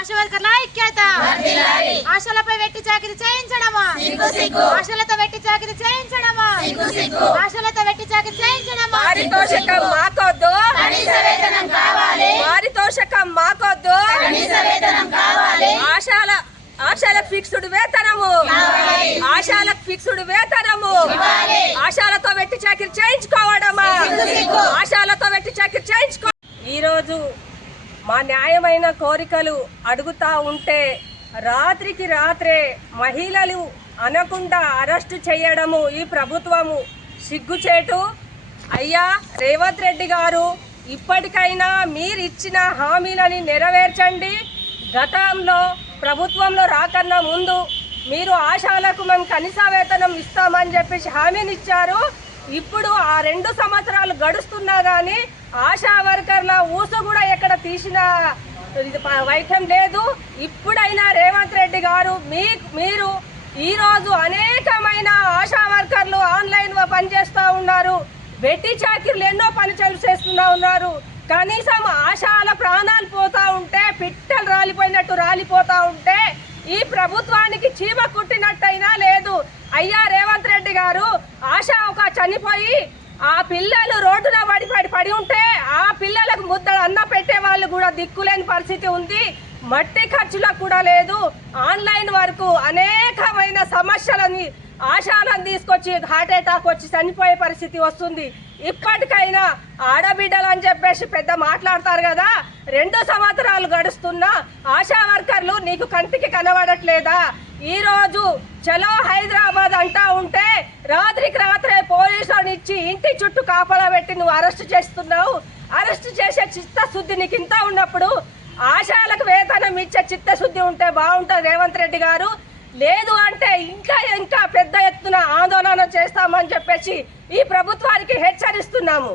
ఆశా వర్కర్ల ఐక్యత ఆశలపై వెట్టి చాకిరీ చేయించడమా ఆశలతో వెట్టి చాకిరీ చేయించడమా ఆశలతో వెట్టి చాకిరీ చేయించడమా పారితోషికం మాకొద్దు కనీస వేతనం కావాలి పారితోషికం మాకొద్దు కనీస వేతనం కావాలి ఆశాలకు ఫిక్స్డ్ వేతనము ఆశాలకు ఫిక్స్డ్ వేతనము ఆశాలతో వెట్టి చాకిరీ చేయించుకోవడమా ఆశాలతో వెట్టి చాకిరీ చేయించుకో ఈ రోజు మా న్యాయమైన కోరికలు అడుగుతా ఉంటే రాత్రికి రాత్రే మహిళలు అనకుండా అరెస్టు చేయడము ఈ ప్రభుత్వము సిగ్గుచేటు. అయ్యా రేవంత్ రెడ్డి గారు, ఇప్పటికైనా మీరు ఇచ్చిన హామీలని నెరవేర్చండి. గతంలో ప్రభుత్వంలో రాకన్నా ముందు మీరు ఆశాలకు మేము కనీస వేతనం ఇస్తామని చెప్పేసి హామీని ఇచ్చారు. ఇప్పుడు ఆ 2 సంవత్సరాలు గడుస్తున్నా కానీ ఆశా వర్కర్ల ఊసు కూడా ఎక్కడ తీసిన వైద్యం లేదు. ఇప్పుడైనా రేవంత్ రెడ్డి గారు మీరు ఈరోజు అనేకమైన ఆశా వర్కర్లు ఆన్లైన్ పనిచేస్తూ ఉన్నారు, వెట్టి చాకిరీలు ఎన్నో పని చేస్తున్నా ఉన్నారు. కనీసం ఆశాల ప్రాణాలు పోతా ఉంటే, పిట్టలు రాలిపోయినట్టు రాలిపోతా ఉంటే ఈ ప్రభుత్వానికి చీమ కుట్టినట్టయినా లేదు. అయ్యా రేవంత్ రెడ్డి గారు, ఆశా ఒక చనిపోయి ఆ పిల్లలు రోడ్డున పడి ఉంటే ఆ పిల్లలకు ముద్దలు అన్న పెట్టే వాళ్ళు కూడా దిక్కులేని పరిస్థితి ఉంది. మట్టి ఖర్చులకు కూడా లేదు. ఆన్లైన్ వరకు అనేకమైన సమస్యలని ఆశాలను తీసుకొచ్చి హార్ట్ అటాక్ వచ్చి చనిపోయే పరిస్థితి వస్తుంది. ఇప్పటికైనా ఆడబిడ్డలు అని చెప్పేసి పెద్ద మాట్లాడతారు కదా, 2 సంవత్సరాలు గడుస్తున్నా ఆశా వర్కర్లు నీకు కంటికి కనబడట్లేదా? ఈరోజు చలో హైదరాబాద్ అంటా ఉంటే రాత్రికి రాత్రే పోలీసులను ఇచ్చి ఇంటి చుట్టూ కాపలా పెట్టి నువ్వు అరెస్ట్ చేస్తున్నావు. అరెస్ట్ చేసే చిత్తశుద్ధి నీకు ఇంత ఉన్నప్పుడు ఆశాలకు వేతనం ఇచ్చే చిత్తశుద్ధి ఉంటే బాగుంటుంది రేవంత్ రెడ్డి గారు. లేదు అంటే ఇంకా పెద్ద ఎత్తున ఆందోళన చేస్తామని చెప్పేసి ఈ ప్రభుత్వానికి హెచ్చరిస్తున్నాము.